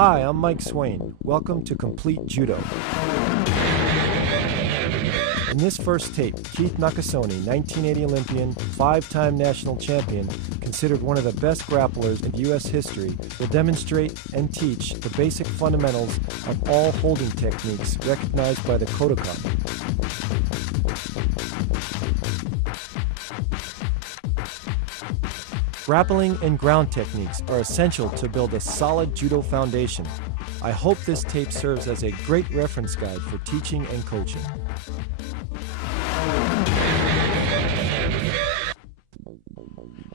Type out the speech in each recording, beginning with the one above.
Hi, I'm Mike Swain. Welcome to Complete Judo. In this first tape, Keith Nakasone, 1980 Olympian, 5-time national champion, considered one of the best grapplers in U.S. history, will demonstrate and teach the basic fundamentals of all holding techniques recognized by the Kodokan. Grappling and ground techniques are essential to build a solid judo foundation. I hope this tape serves as a great reference guide for teaching and coaching.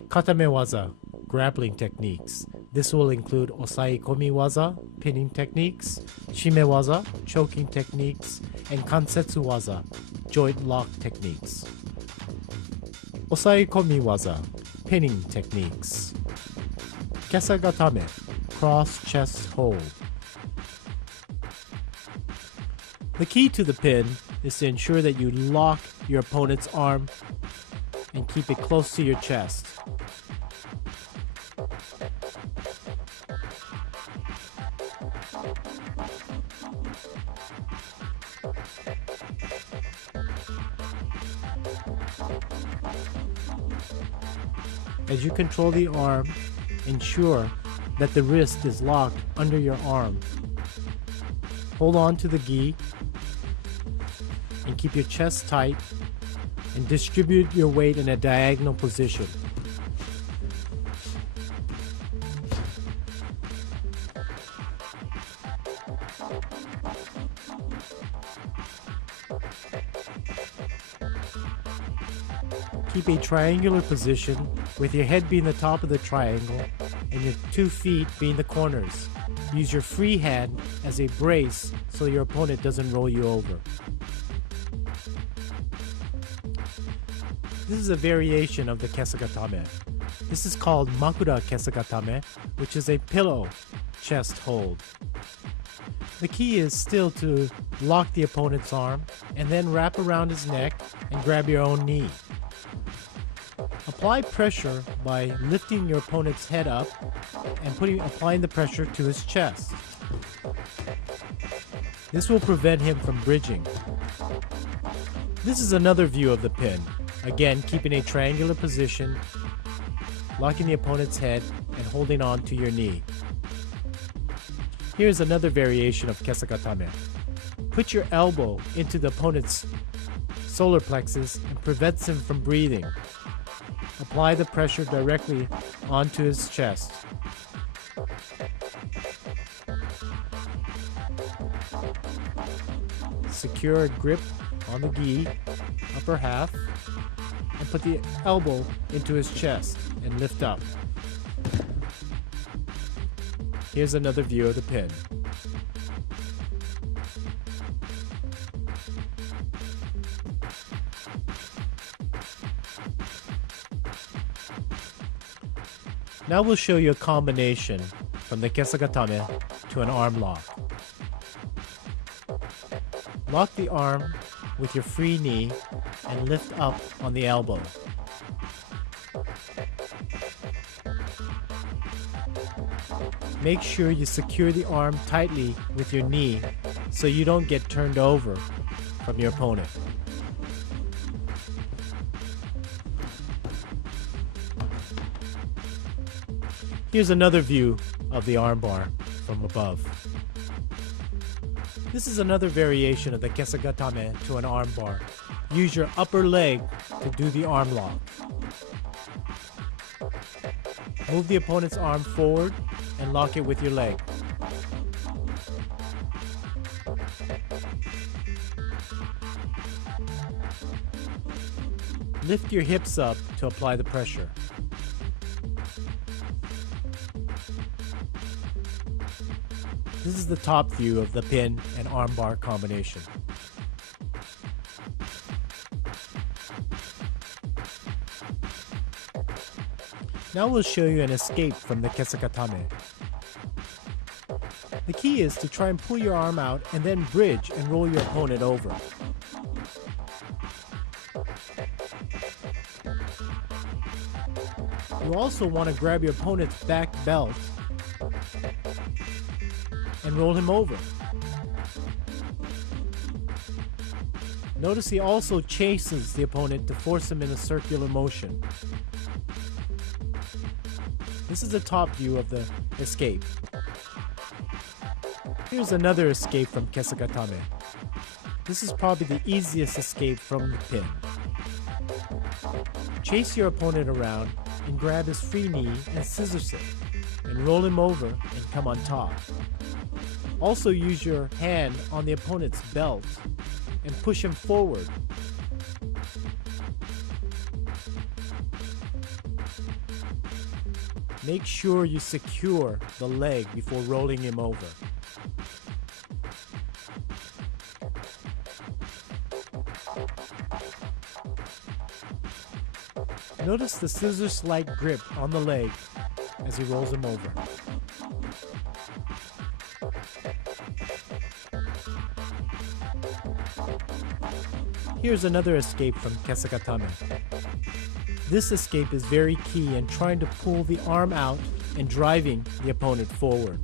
Katame waza, grappling techniques. This will include osai komi waza, pinning techniques, shime waza, choking techniques, and kansetsu waza, joint lock techniques. Osai komi waza, pinning techniques. Kesagatame, cross chest hold. The key to the pin is to ensure that you lock your opponent's arm and keep it close to your chest. As you control the arm, ensure that the wrist is locked under your arm. Hold on to the gi and keep your chest tight and distribute your weight in a diagonal position. Keep a triangular position with your head being the top of the triangle and your 2 feet being the corners. Use your free hand as a brace so your opponent doesn't roll you over. This is a variation of the kesagatame. This is called makura kesagatame, which is a pillow chest hold. The key is still to lock the opponent's arm and then wrap around his neck and grab your own knee. Apply pressure by lifting your opponent's head up and applying the pressure to his chest. This will prevent him from bridging. This is another view of the pin. Again, keeping a triangular position, locking the opponent's head, and holding on to your knee. Here's another variation of kesagatame. Put your elbow into the opponent's solar plexus and prevents him from breathing. Apply the pressure directly onto his chest. Secure a grip on the gi, upper half, and put the elbow into his chest and lift up. Here's another view of the pin. Now we'll show you a combination from the kesagatame to an arm lock. Lock the arm with your free knee and lift up on the elbow. Make sure you secure the arm tightly with your knee so you don't get turned over from your opponent. Here's another view of the armbar from above. This is another variation of the kesagatame to an armbar. Use your upper leg to do the arm lock. Move the opponent's arm forward and lock it with your leg. Lift your hips up to apply the pressure. This is the top view of the pin and armbar combination. Now we'll show you an escape from the kesagatame. The key is to try and pull your arm out and then bridge and roll your opponent over. You also want to grab your opponent's back belt and roll him over. Notice he also chases the opponent to force him in a circular motion. This is the top view of the escape. Here's another escape from Kesagatame. This is probably the easiest escape from the pin. Chase your opponent around and grab his free knee and scissor sit, and roll him over and come on top. Also use your hand on the opponent's belt and push him forward. Make sure you secure the leg before rolling him over. Notice the scissors-like grip on the leg as he rolls him over. Here's another escape from Kesagatame. This escape is very key in trying to pull the arm out and driving the opponent forward.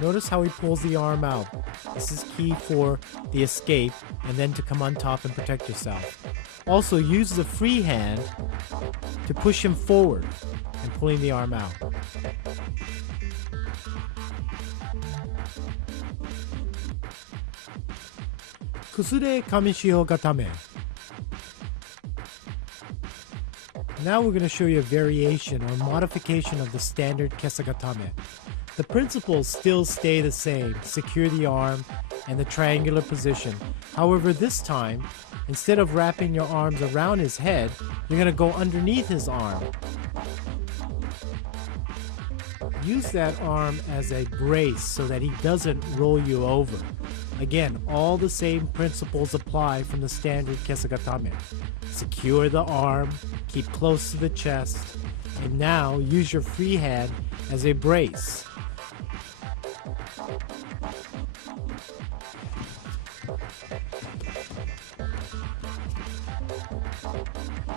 Notice how he pulls the arm out. This is key for the escape and then to come on top and protect yourself. Also use the free hand to push him forward and pulling the arm out. Kusure Kamishio Gatame. Now we're going to show you a variation or modification of the standard Kesagatame. The principles still stay the same: secure the arm and the triangular position. However, this time, instead of wrapping your arms around his head, you're going to go underneath his arm. Use that arm as a brace so that he doesn't roll you over. Again, all the same principles apply from the standard Kesagatame. Secure the arm, keep close to the chest, and now use your free hand as a brace.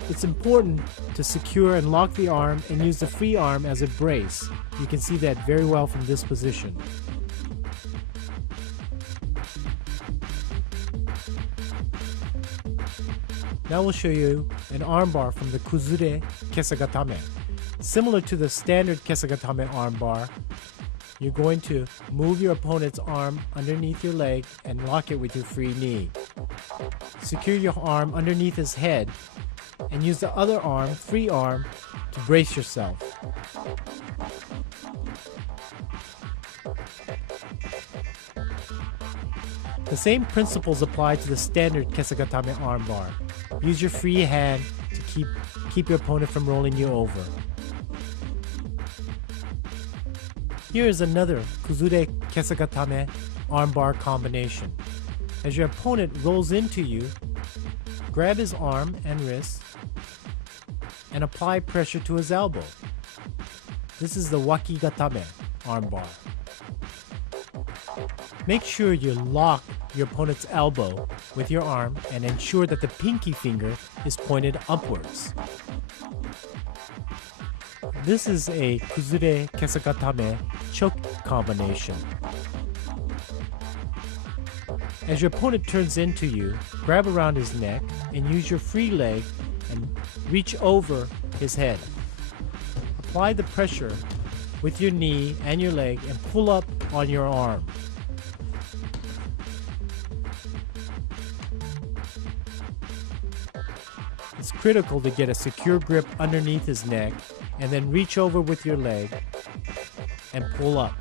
It's important to secure and lock the arm and use the free arm as a brace. You can see that very well from this position. Now we'll show you an armbar from the Kuzure Kesagatame. Similar to the standard Kesagatame armbar, you're going to move your opponent's arm underneath your leg and lock it with your free knee. Secure your arm underneath his head and use the other arm, free arm, to brace yourself. The same principles apply to the standard Kesagatame armbar. Use your free hand to keep your opponent from rolling you over. Here is another Kuzure Kesagatame armbar combination. As your opponent rolls into you, grab his arm and wrist and apply pressure to his elbow. This is the Wakigatame armbar. Make sure you lock your opponent's elbow with your arm and ensure that the pinky finger is pointed upwards. This is a Kuzure Kesagatame choke combination. As your opponent turns into you, grab around his neck and use your free leg and reach over his head. Apply the pressure with your knee and your leg and pull up on your arm. It's critical to get a secure grip underneath his neck and then reach over with your leg and pull up.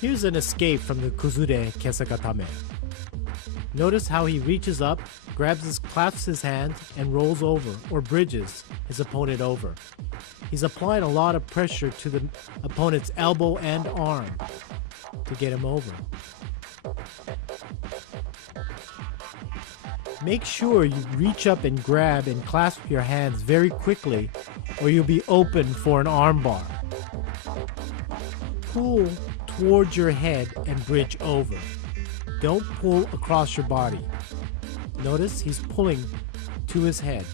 Here's an escape from the Kuzure Kesagatame. Notice how he reaches up, clasps his hand, and rolls over, or bridges his opponent over. He's applying a lot of pressure to the opponent's elbow and arm to get him over. Make sure you reach up and grab and clasp your hands very quickly or you'll be open for an armbar. Pull towards your head and bridge over. Don't pull across your body. Notice he's pulling to his head.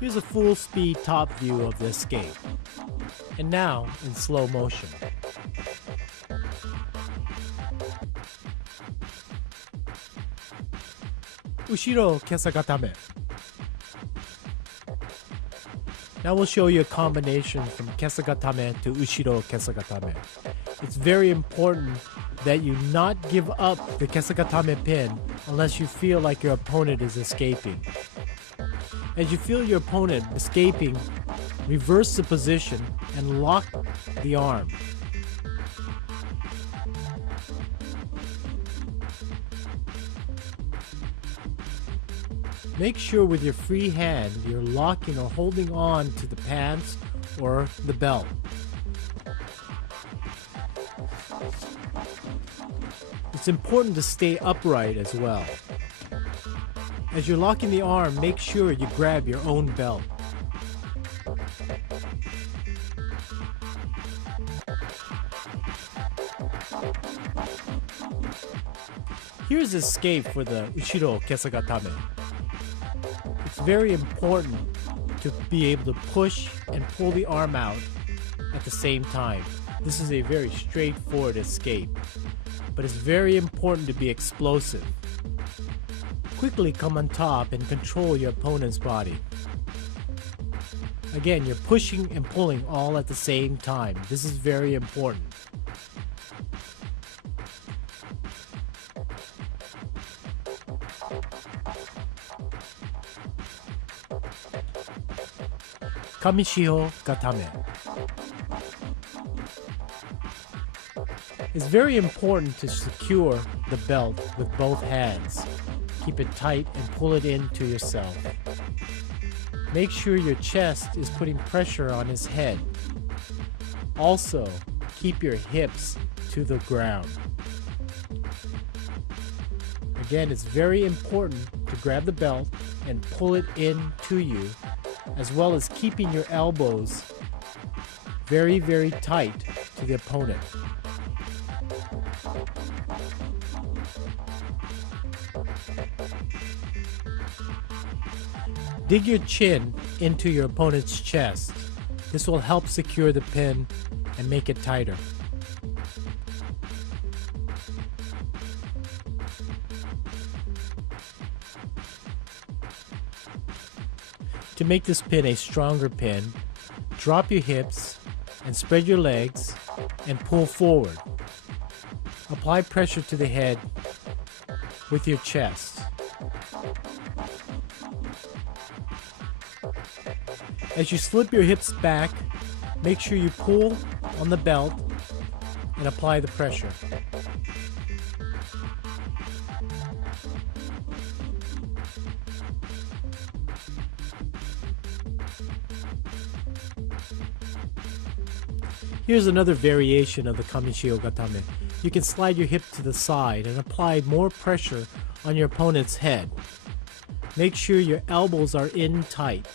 Here's a full speed top view of the escape. And now in slow motion. Ushiro kesagatame. Now we'll show you a combination from kesagatame to ushiro kesagatame. It's very important that you not give up the kesagatame pin unless you feel like your opponent is escaping. As you feel your opponent escaping, reverse the position and lock the arm. Make sure with your free hand you're locking or holding on to the pants or the belt. It's important to stay upright as well. As you're locking the arm, make sure you grab your own belt. Here's escape for the ushiro kesagatame. It's very important to be able to push and pull the arm out at the same time. This is a very straightforward escape, but it's very important to be explosive. Quickly come on top and control your opponent's body. Again, you're pushing and pulling all at the same time. This is very important. Kamishiho Gatame. It's very important to secure the belt with both hands. Keep it tight and pull it into yourself. Make sure your chest is putting pressure on his head. Also, keep your hips to the ground. Again, it's very important to grab the belt and pull it in to you, as well as keeping your elbows very, very tight to the opponent. Dig your chin into your opponent's chest. This will help secure the pin and make it tighter. To make this pin a stronger pin, drop your hips and spread your legs and pull forward. Apply pressure to the head with your chest. As you slip your hips back, make sure you pull on the belt and apply the pressure. Here's another variation of the Kamishiho Gatame. You can slide your hip to the side and apply more pressure on your opponent's head. Make sure your elbows are in tight.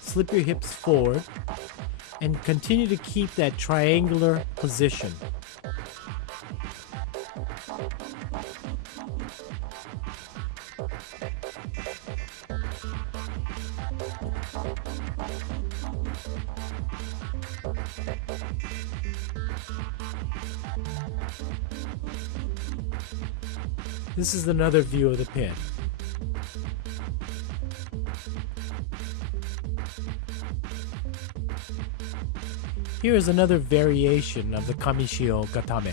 Slip your hips forward and continue to keep that triangular position. This is another view of the pin. Here is another variation of the Kamishiho Gatame.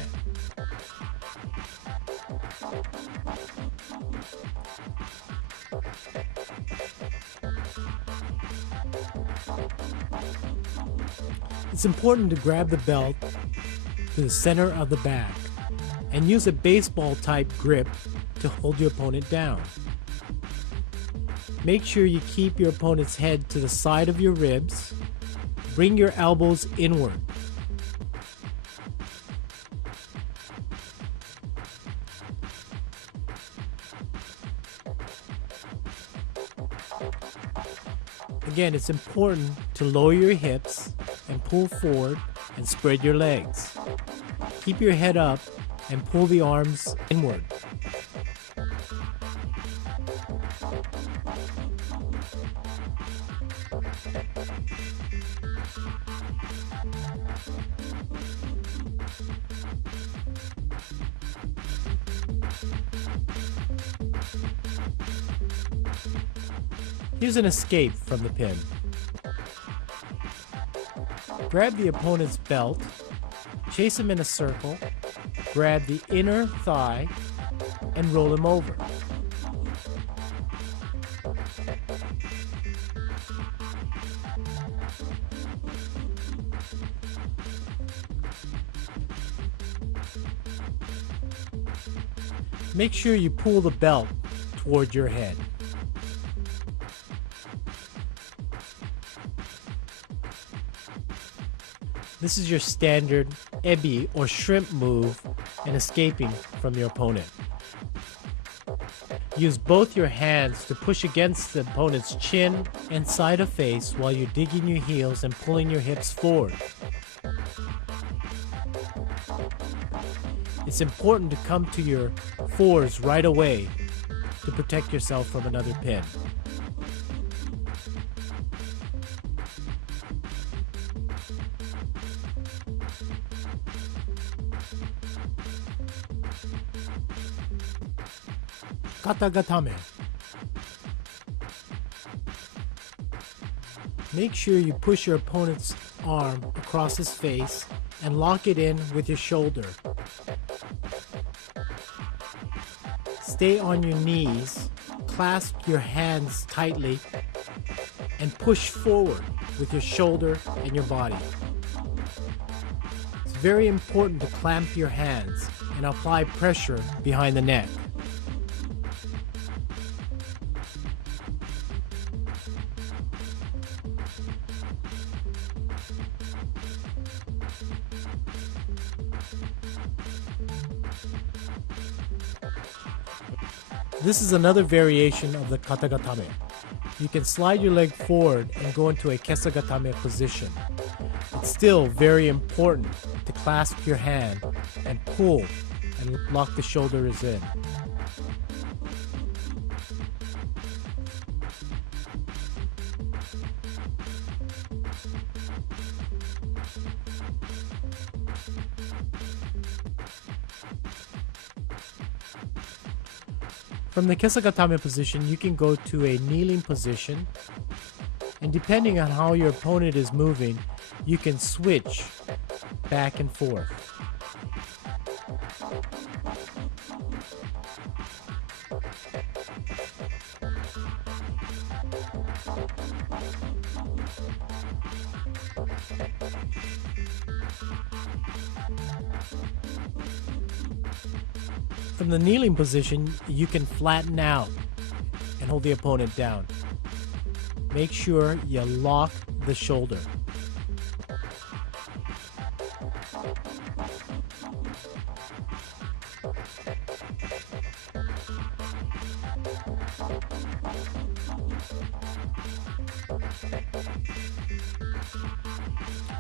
It's important to grab the belt to the center of the back and use a baseball type grip to hold your opponent down. Make sure you keep your opponent's head to the side of your ribs. Bring your elbows inward. Again, it's important to lower your hips and pull forward and spread your legs. Keep your head up and pull the arms inward. Here's an escape from the pin. Grab the opponent's belt, chase him in a circle, grab the inner thigh, and roll him over. Make sure you pull the belt toward your head. This is your standard ebi or shrimp move in escaping from your opponent. Use both your hands to push against the opponent's chin and side of face while you're digging your heels and pulling your hips forward. It's important to come to your fours right away to protect yourself from another pin. Katagatame. Make sure you push your opponent's arm across his face and lock it in with your shoulder. Stay on your knees, clasp your hands tightly, and push forward with your shoulder and your body. It's very important to clamp your hands and apply pressure behind the neck. This is another variation of the katagatame. You can slide your leg forward and go into a kesagatame position. It's still very important to clasp your hand and pull and lock the shoulders in. From the kesagatame position, you can go to a kneeling position, and depending on how your opponent is moving, you can switch back and forth. From the kneeling position, you can flatten out and hold the opponent down. Make sure you lock the shoulder.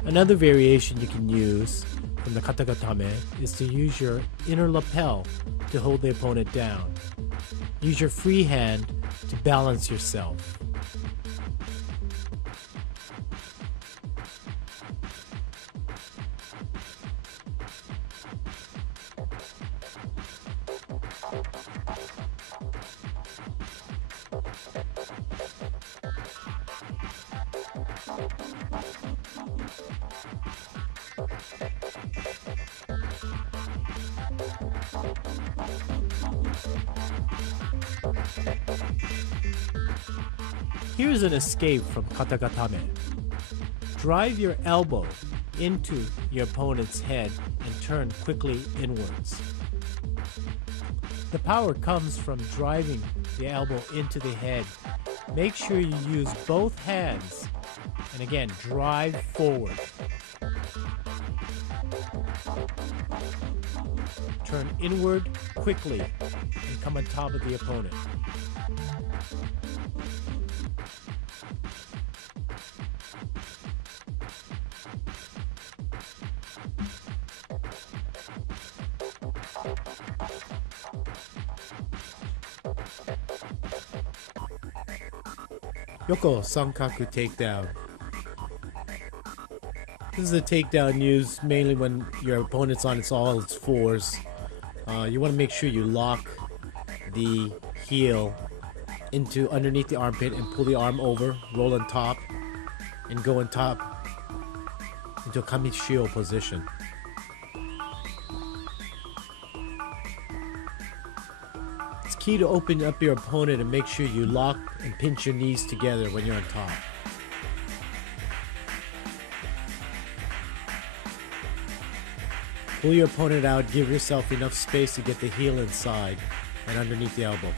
Another variation you can use from the katagatame is to use your inner lapel to hold the opponent down. Use your free hand to balance yourself. Here's an escape from katagatame. Drive your elbow into your opponent's head and turn quickly inwards. The power comes from driving the elbow into the head. Make sure you use both hands and again drive forward. Turn inward quickly and come on top of the opponent. Yoko Sankaku takedown. This is a takedown used mainly when your opponent's on all its fours. You want to make sure you lock the heel into underneath the armpit and pull the arm over, roll on top, and go on top into a kamishio position. It's key to open up your opponent and make sure you lock and pinch your knees together when you're on top. Pull your opponent out, give yourself enough space to get the heel inside and underneath the elbow.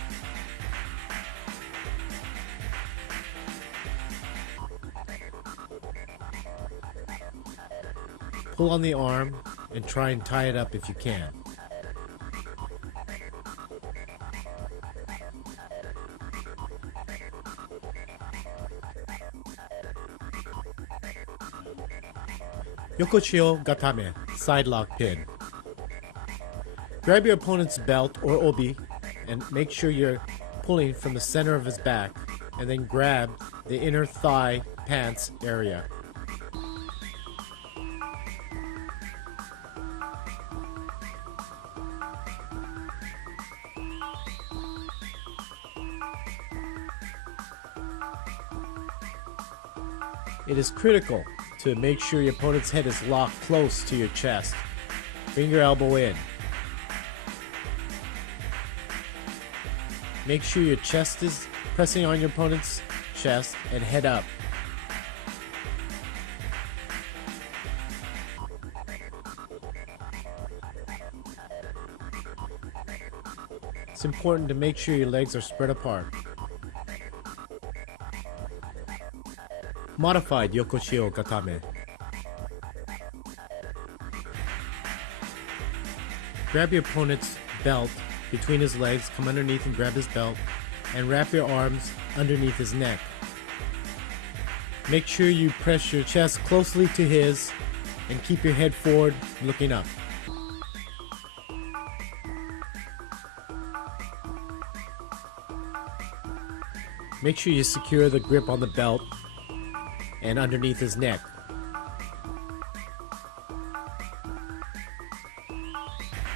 Pull on the arm and try and tie it up if you can. Yokochio Gatame, side lock pin. Grab your opponent's belt or obi and make sure you're pulling from the center of his back, and then grab the inner thigh pants area. It is critical to make sure your opponent's head is locked close to your chest. Bring your elbow in. Make sure your chest is pressing on your opponent's chest and head up. It's important to make sure your legs are spread apart. Modified Yokoshio Gatame. Grab your opponent's belt between his legs, come underneath and grab his belt, and wrap your arms underneath his neck. Make sure you press your chest closely to his and keep your head forward, looking up. Make sure you secure the grip on the belt and underneath his neck.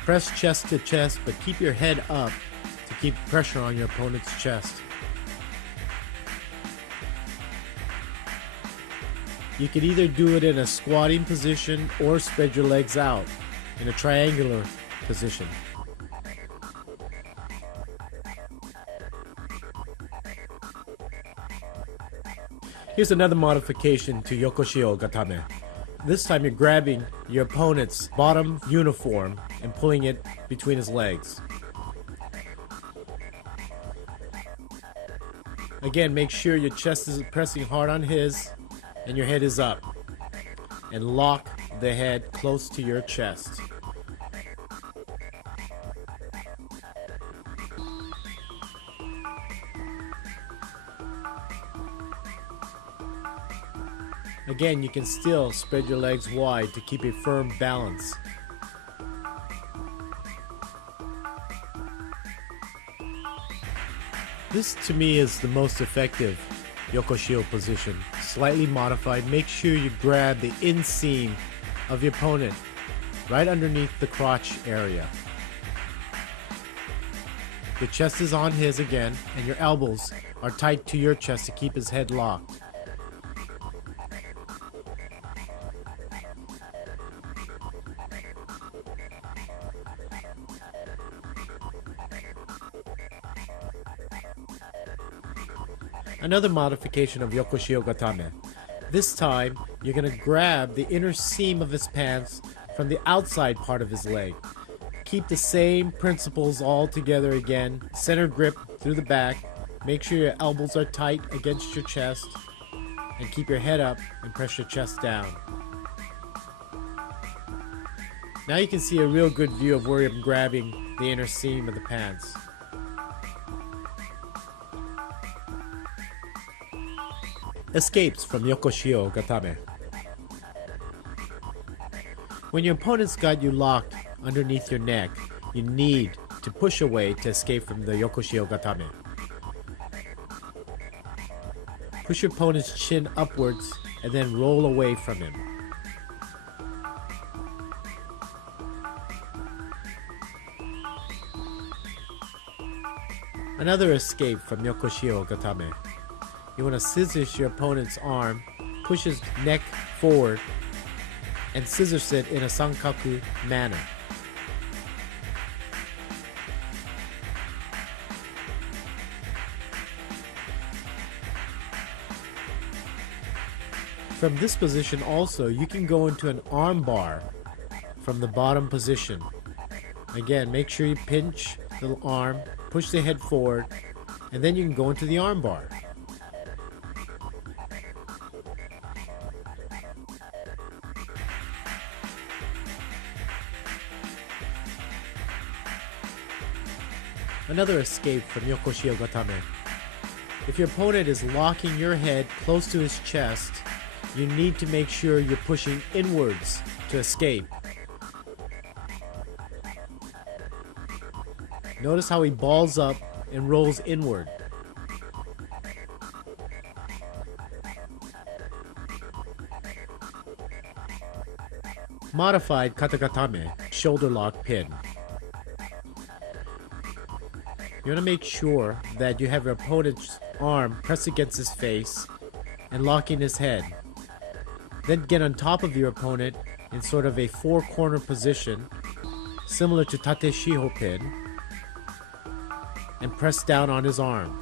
Press chest to chest, but keep your head up to keep pressure on your opponent's chest. You can either do it in a squatting position or spread your legs out in a triangular position. Here's another modification to Yokoshio Gatame. This time you're grabbing your opponent's bottom uniform and pulling it between his legs. Again, make sure your chest is pressing hard on his and your head is up. And lock the head close to your chest. Again, you can still spread your legs wide to keep a firm balance. This to me is the most effective Yokoshio position. Slightly modified. Make sure you grab the inseam of your opponent right underneath the crotch area. The chest is on his again, and your elbows are tight to your chest to keep his head locked. Another modification of Yokoshio Gatame. This time, you're going to grab the inner seam of his pants from the outside part of his leg. Keep the same principles all together again. Center grip through the back. Make sure your elbows are tight against your chest. And keep your head up and press your chest down. Now you can see a real good view of where I'm grabbing the inner seam of the pants. Escapes from Yokoshio Gatame. When your opponent's got you locked underneath your neck, you need to push away to escape from the Yokoshio Gatame. Push your opponent's chin upwards and then roll away from him. Another escape from Yokoshio Gatame. You want to scissors your opponent's arm, push his neck forward, and scissors it in a sankaku manner. From this position also, you can go into an arm bar from the bottom position. Again, make sure you pinch the arm, push the head forward, and then you can go into the arm bar. Another escape from Yokoshio Gatame. If your opponent is locking your head close to his chest, you need to make sure you're pushing inwards to escape. Notice how he balls up and rolls inward. Modified katagatame, shoulder lock pin. You want to make sure that you have your opponent's arm pressed against his face and locking his head. Then get on top of your opponent in sort of a four-corner position, similar to tate shiho pin, and press down on his arm.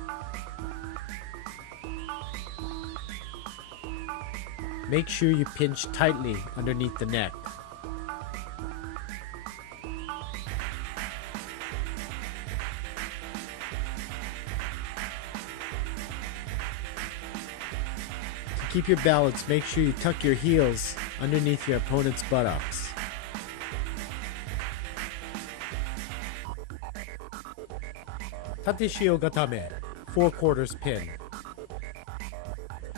Make sure you pinch tightly underneath the neck. To keep your balance, make sure you tuck your heels underneath your opponent's buttocks. Tateshio Gatame, 4/4 pin.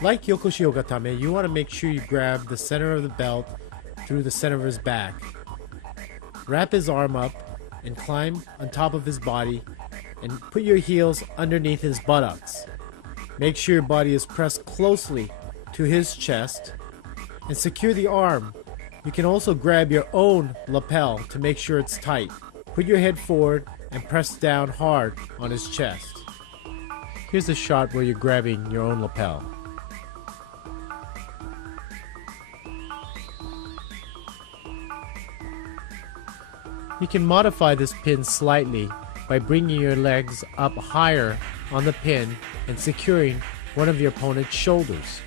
Like Yokoshio Gatame, you want to make sure you grab the center of the belt through the center of his back. Wrap his arm up and climb on top of his body and put your heels underneath his buttocks. Make sure your body is pressed closely to his chest and secure the arm. You can also grab your own lapel to make sure it's tight. Put your head forward and press down hard on his chest. Here's a shot where you're grabbing your own lapel. You can modify this pin slightly by bringing your legs up higher on the pin and securing one of your opponent's shoulders.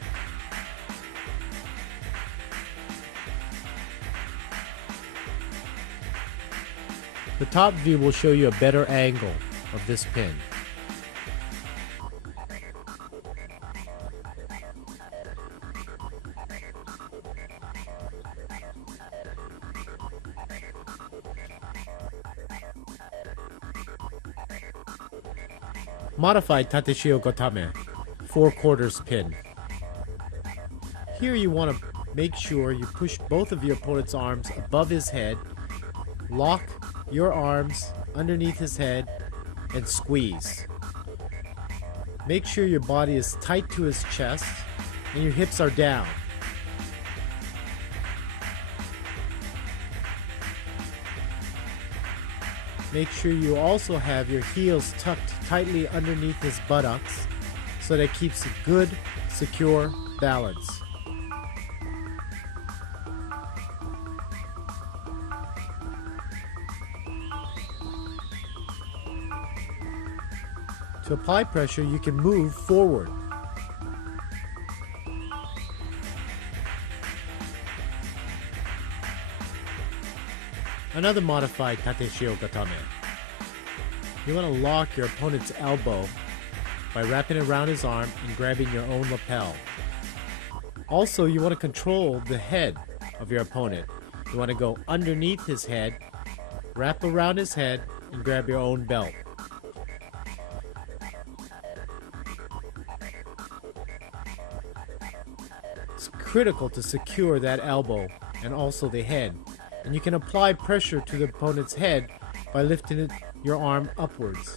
The top view will show you a better angle of this pin. Modified Tateshio Gatame, 4/4 pin. Here you want to make sure you push both of your opponent's arms above his head, lock your arms underneath his head, and squeeze. Make sure your body is tight to his chest and your hips are down. Make sure you also have your heels tucked tightly underneath his buttocks so that it keeps a good, secure balance. To apply pressure, you can move forward. Another modified Tateshio Gatame. You want to lock your opponent's elbow by wrapping it around his arm and grabbing your own lapel. Also, you want to control the head of your opponent. You want to go underneath his head, wrap around his head, and grab your own belt. It's critical to secure that elbow and also the head. And you can apply pressure to the opponent's head by lifting your arm upwards.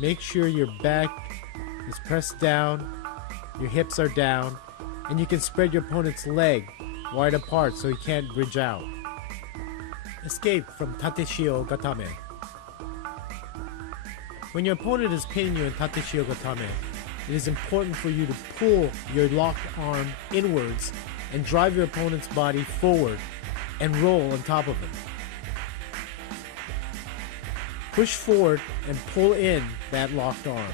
Make sure your back is pressed down, your hips are down, and you can spread your opponent's leg wide apart so he can't bridge out. Escape from Tateshio Gatame. When your opponent is pinning you in Tateshio Gatame, it is important for you to pull your locked arm inwards and drive your opponent's body forward and roll on top of him. Push forward and pull in that locked arm.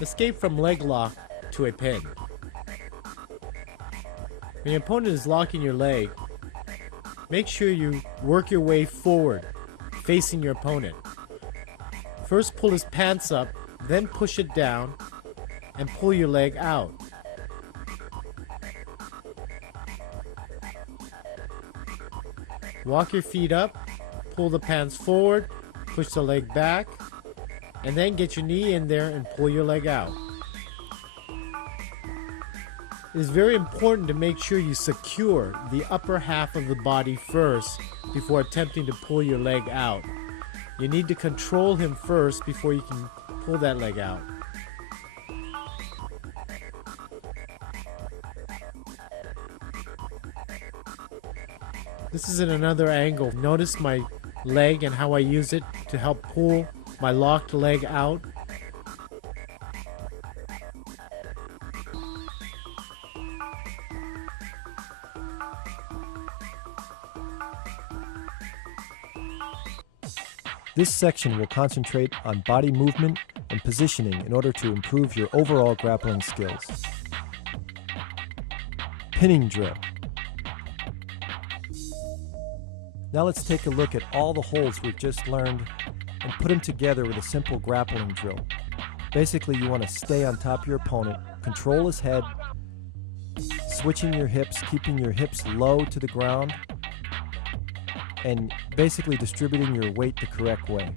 Escape from leg lock to a pin. When your opponent is locking your leg, make sure you work your way forward, facing your opponent. First pull his pants up, then push it down, and pull your leg out. Walk your feet up, pull the pants forward, push the leg back, and then get your knee in there and pull your leg out. It is very important to make sure you secure the upper half of the body first before attempting to pull your leg out. You need to control him first before you can pull that leg out. This is in another angle. Notice my leg and how I use it to help pull my locked leg out. This section will concentrate on body movement and positioning in order to improve your overall grappling skills. Pinning drill. Now let's take a look at all the holds we've just learned and put them together with a simple grappling drill. Basically, you want to stay on top of your opponent, control his head, switching your hips, keeping your hips low to the ground, and basically distributing your weight the correct way.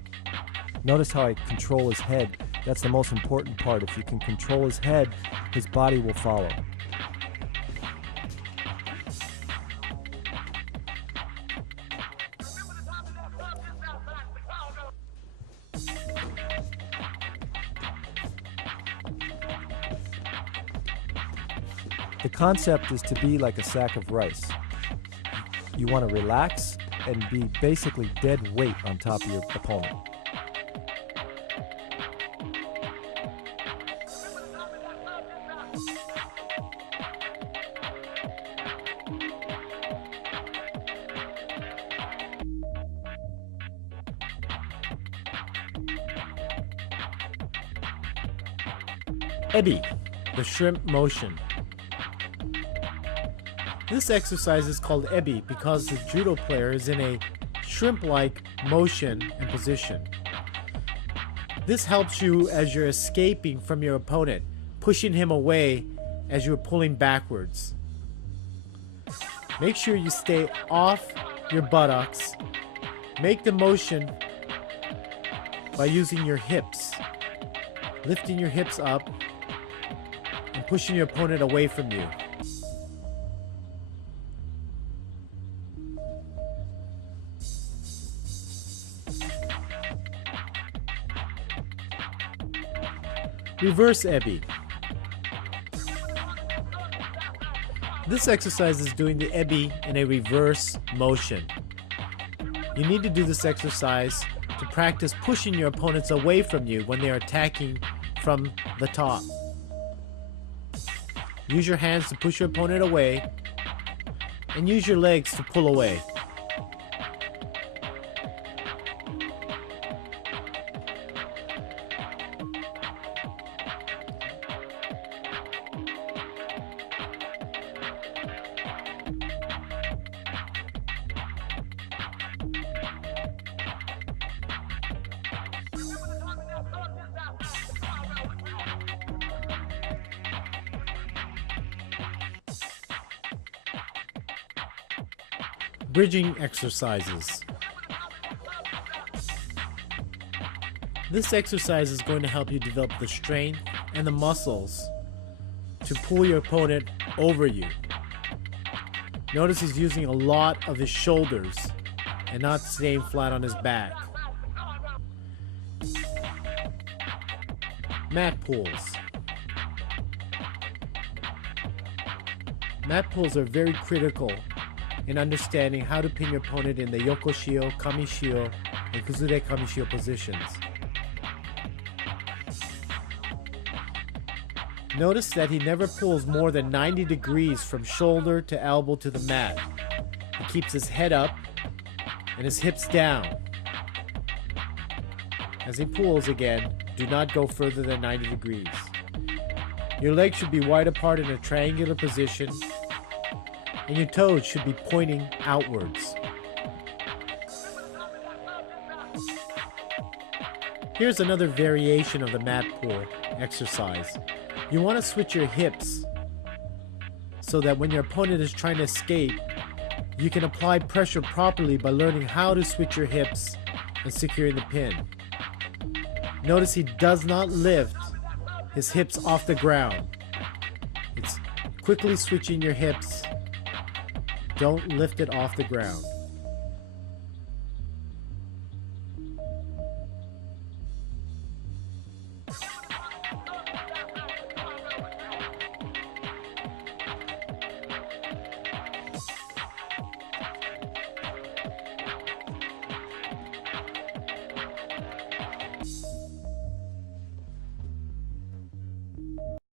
Notice how I control his head. That's the most important part. If you can control his head, his body will follow. The concept is to be like a sack of rice. You want to relax and be basically dead weight on top of your opponent. Ebi, the shrimp motion. This exercise is called ebi because the judo player is in a shrimp-like motion and position. This helps you as you're escaping from your opponent, pushing him away as you're pulling backwards. Make sure you stay off your buttocks. Make the motion by using your hips, lifting your hips up and pushing your opponent away from you. Reverse ebi. This exercise is doing the ebi in a reverse motion. You need to do this exercise to practice pushing your opponents away from you when they are attacking from the top. Use your hands to push your opponent away and use your legs to pull away. Bridging exercises. This exercise is going to help you develop the strength and the muscles to pull your opponent over you. Notice he's using a lot of his shoulders and not staying flat on his back. Mat pulls. Mat pulls are very critical in understanding how to pin your opponent in the Yokoshio, Kamishio, and Kuzure Kamishio positions. Notice that he never pulls more than 90 degrees from shoulder to elbow to the mat. He keeps his head up and his hips down. As he pulls again, do not go further than 90 degrees. Your legs should be wide apart in a triangular position, and your toes should be pointing outwards. Here's another variation of the mat pull exercise. You want to switch your hips so that when your opponent is trying to escape, you can apply pressure properly by learning how to switch your hips and securing the pin. Notice he does not lift his hips off the ground. It's quickly switching your hips. Don't lift it off the ground.